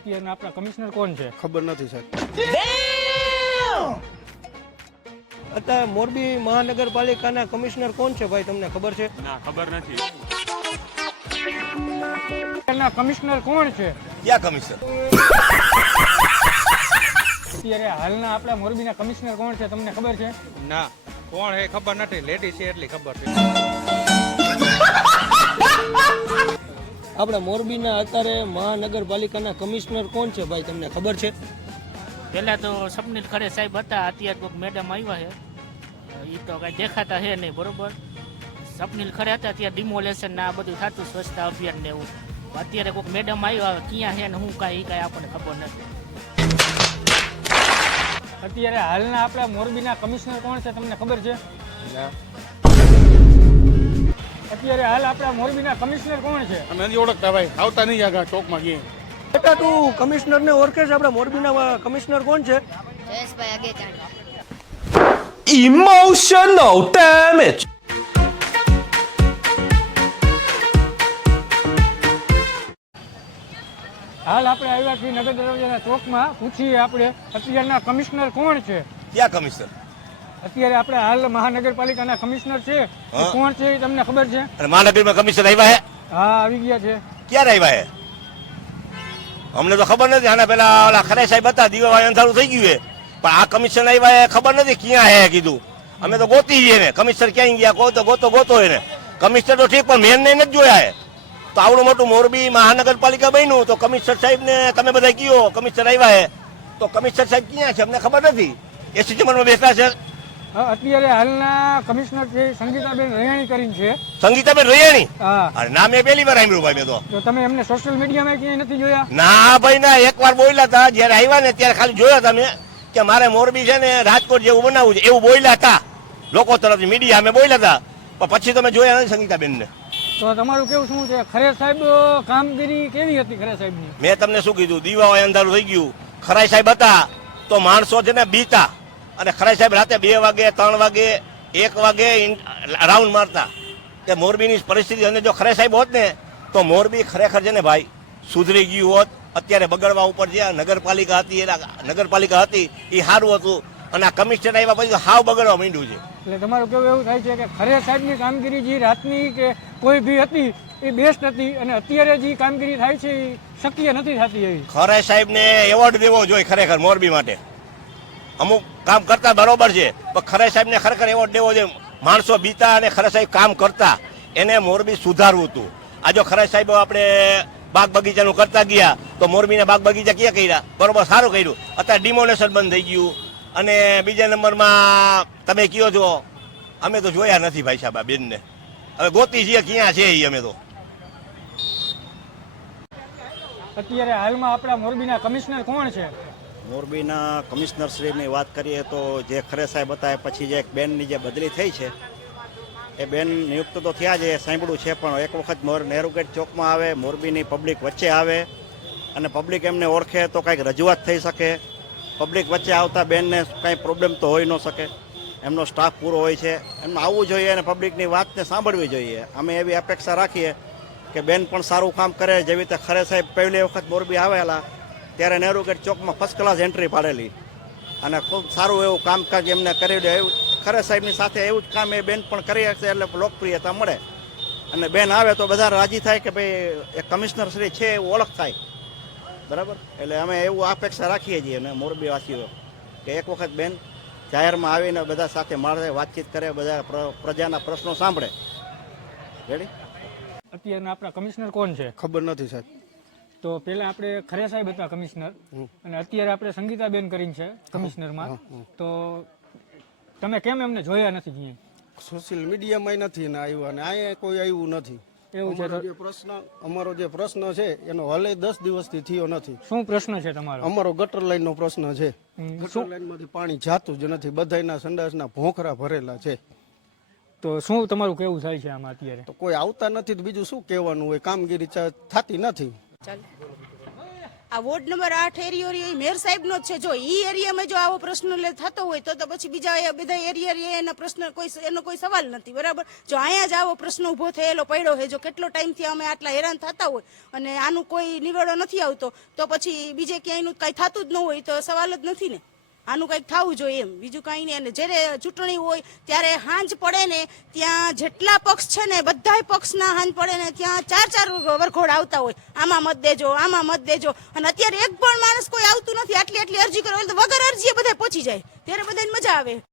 અત્યારના આપણા કમિશનર કોણ છે? ખબર નથી સાહેબ. અત્યારે મોરબી મહાનગરપાલિકાના કમિશનર કોણ છે ભાઈ, તમને ખબર છે? ના, ખબર નથી. અત્યારના કમિશનર કોણ છે? ક્યાં કમિશનર? અત્યારે હાલના આપણા મોરબીના કમિશનર કોણ છે તમને ખબર છે? ના, કોણ હે ખબર નથી. લેડીઝ છે એટલી ખબર છે. આપણા મોરબીના અત્યારે મહાનગરપાલિકાના કમિશનર કોણ છે ભાઈ, તમને ખબર છે? પહેલા તો સપનીલ ખરે સાહેબ હતા, અત્યારે કોઈક મેડમ આવ્યા છે, એ તો કઈ દેખાતા છે નહીં. બરોબર, સપનીલ ખરે હતા ત્યાં ડિમોલેશન ના બધું થતું, સ્વચ્છતા અભિયાન ને એવું. અત્યારે કોઈક મેડમ આવ્યા, ક્યાં છે ને હું કાંઈ આપણને ખબર નથી. અત્યારે હાલના આપણા મોરબીના કમિશનર કોણ છે તમને ખબર છે? અત્યારે હાલ આપણા મોરબીના કમિશનર કોણ છે? અમે નથી ઓળખતા ભાઈ, આવતા નહીં આગળ ચોકમાં ગઈએ. બેટા તું કમિશનરને ઓળખે છે? આપણા મોરબીના કમિશનર કોણ છે? જયેશભાઈ આગેચાણી. Emotional damage. હાલ આપણે આવ્યા છીએ નગર દરવાજાના ચોકમાં. પૂછીએ આપણે અત્યારના કમિશનર કોણ છે? ક્યાં કમિશનર? અત્યારે આપણે હાલ મહાનગરપાલિકાના કમિશનર છે, એ કોણ છે એ તમને ખબર છે? અને મહાનગરમાં કમિશનર આવ્યા હે? હા, આવી ગયા છે. ક્યારે આવ્યા હે? અમને તો ખબર નથી. આના પેલા ઓલા ખરે સાહેબ હતા, દીવાવાળી અંધારું થઈ ગયું હે, પણ આ કમિશનર આવ્યા હે ખબર નથી ક્યાં હે કીધું. અમે તો ગોતી જઈએ ને, કમિશનર ક્યાં ગયા ગોતો એને. કમિશનર તો ઠીક, પણ મેન ને નથી જોયા હે. તો આવડું મોટું મોરબી મહાનગરપાલિકા બન્યું તો કમિશનર સાહેબ ને તમે બધા કયો કમિશનર આવ્યા હે, તો કમિશનર સાહેબ ક્યાં છે અમને ખબર નથી. એસી ચેમ્બરમાં બેઠા છે. અત્યારે હાલના કમિશનર છે સંગીતાબેન રૈયાણી કરીને છે. સંગીતાબેન રૈયાણી? હા. અરે ના, મેં પહેલી વાર સાંભળ્યું ભાઈ. મેં તો તમે એમને સોશિયલ મીડિયામાં ક્યાંય નથી જોયા? ના ભાઈ ના, એકવાર બોલ્યા હતા જયારે આવ્યા ને ત્યારે ખાલી જોયા હતા મેં કે મારે મોરબી છે ને રાજકોટ જેવું બનાવવું છે એવું બોલ્યા હતા લોકો તરફથી, મીડિયા અમે બોલ્યા હતા, પણ પછી તમે જોયા નથી સંગીતાબેન ને. તો તમારું કેવું શું છે? ખરે સાહેબ કામગીરી કેવી હતી ખરે સાહેબની? મેં તમને શું કીધું, દીવાઓ અંધારું થઈ ગયું. ખરાઈ સાહેબ હતા તો માણસો છે ને બીતા, અને ખરાઈ સાહેબ રાતે 2 વાગે 3 વાગે 1 વાગે રાઉન્ડ મારતા. કે મોરબીની પરિસ્થિતિ, અને જો ખરે સાહેબ હોત ને તો મોરબી ખરેખર છે ને ભાઈ સુધરી ગયું હોત. અત્યારે બગડવા ઉપર જે આ નગરપાલિકા હતી એ સારું હતું, અને આ કમિશનર આવ્યા પછી હાવ બગડવા માંડ્યું છે. એટલે તમારું કેવું એવું થાય છે કે ખરે સાહેબની કામગીરી જે રાતની કે કોઈ બી હતી એ બેસ્ટ હતી, અને અત્યારે જે કામગીરી થાય છે એ શક્ય નથી થતી એવી? ખરાઈ સાહેબને એવોર્ડ દેવો જોઈએ ખરેખર મોરબી માટે. અમુક કામ કરતા બરોબર છે, પણ ખરાઈ સાહેબને ખરેખર એવોર્ડ દેવો જોઈએ. માણસો બીતા અને ખરાઈ સાહેબ કામ કરતા, એને મોરબી સુધારવું હતું. આ જો ખરાઈ સાહેબ આપણે બાગ બગીચાનું કરતા ગયા તો મોરબીના બાગ બગીચા ક્યાં કર્યા? બરોબર, સારું કર્યું. અત્યારે ડિમોનેશન બંધ થઈ ગયું. અને બીજા નંબરમાં તમે કયો છો, અમે તો જોયા નથી ભાઈ સાહેબ આ બેનને. હવે ગોતી છીએ ક્યાં છે એ અમે તો. અત્યારે હાલમાં આપણા મોરબીના કમિશનર કોણ છે? મોરબીના કમિશનર શ્રીની વાત કરીએ તો જે ખરે સાહેબ હતા પછી જે એક બેનની જે બદલી થઈ છે એ બેન નિયુક્ત તો થયા છે, સાંભળ્યું છે, પણ એક વખત નહેરુ ગેટ ચોકમાં આવે, મોરબીની પબ્લિક વચ્ચે આવે અને પબ્લિક એમને ઓળખે તો કંઈક રજૂઆત થઈ શકે. પબ્લિક વચ્ચે આવતા બેનને કાંઈ પ્રોબ્લેમ તો હોઈ ન શકે, એમનો સ્ટાફ પૂરો હોય છે, એમને આવવું જોઈએ અને પબ્લિકની વાતને સાંભળવી જોઈએ. અમે એવી અપેક્ષા રાખીએ કે બેન પણ સારું કામ કરે. જેવી રીતે ખરે સાહેબ પહેલી વખત મોરબી આવેલા ત્યારે નહેરુ ગેટ ચોકમાં ફર્સ્ટ ક્લાસ એન્ટ્રી પાડેલી અને ખૂબ સારું એવું કામકાજ એમને કરી દે. એવું ખરે સાહેબની સાથે એવું જ કામ એ બેન પણ કરી શકશે, એટલે લોકપ્રિયતા મળે અને બેન આવે તો બધા રાજી થાય કે ભાઈ એક કમિશનર શ્રી છે એવું ઓળખ થાય. બરાબર, એટલે અમે એવું અપેક્ષા રાખીએ છીએ અને મોરબીવાસીઓ કે એક વખત બેન જાહેરમાં આવીને બધા સાથે મળે, વાતચીત કરે, બધા પ્રજાના પ્રશ્નો સાંભળે. રેડી? અત્યારના આપણા કમિશનર કોણ છે? ખબર નથી સાહેબ. તો પેલા આપણે ખરે સાહેબ હતા કમિશનર, અને અત્યારે આપણે સંગીતાબેન કરીને છે કમિશનરમાં. તો તમે કેમ એમને જોયા નથી ક્યાંય? સોશિયલ મીડિયામાં નથી ને આવ્યું, અને અહીંયા કોઈ આવ્યું નથી. એવું છે? અમારો જે પ્રશ્ન છે એનો હલે 10 દિવસથી થયો નથી. શું પ્રશ્ન છે તમારો? અમારો ગટર લાઈન નો પ્રશ્ન છે. ગટર લાઈન માંથી પાણી જાતું જ નથી, બધાના સંડાસના ભોંખરા ભરેલા છે. તો શું તમારું કેવું થાય છે આમાં અત્યારે? તો કોઈ આવતા નથી તો બીજું શું કહેવાનું હોય, કામગીરી થતી નથી. આ વોર્ડ નંબર 8 એરિયો મેયર સાહેબ નો જ છે. જો ઈ એરિયામાં જો આવો પ્રશ્ન થતો હોય તો પછી બીજા બધા એરિયા એના પ્રશ્ન એનો કોઈ સવાલ નથી, બરાબર. જો અહીંયા જ આવો પ્રશ્ન ઉભો થયેલો પડ્યો છે, જો કેટલો ટાઈમથી અમે આટલા હેરાન થતા હોય અને આનું કોઈ નિવેડો નથી આવતો, તો પછી બીજે ક્યાંયનું કાંઈ થતું જ ન હોય તો સવાલ જ નથી ને. આનું કંઈક થવું જોઈએ એમ, બીજું કાંઈ નહીં. અને જ્યારે ચૂંટણી હોય ત્યારે હાંજ પડે ને ત્યાં જેટલા પક્ષ છે ને બધાય પક્ષના હાંજ પડે ને ત્યાં 4 વરઘોડ આવતા હોય, આમાં મત દેજો, આમાં મત દેજો. અને અત્યારે એક પણ માણસ કોઈ આવતું નથી. આટલી અરજી કરો તો વગર અરજીએ બધા પહોંચી જાય, ત્યારે બધાને મજા આવે.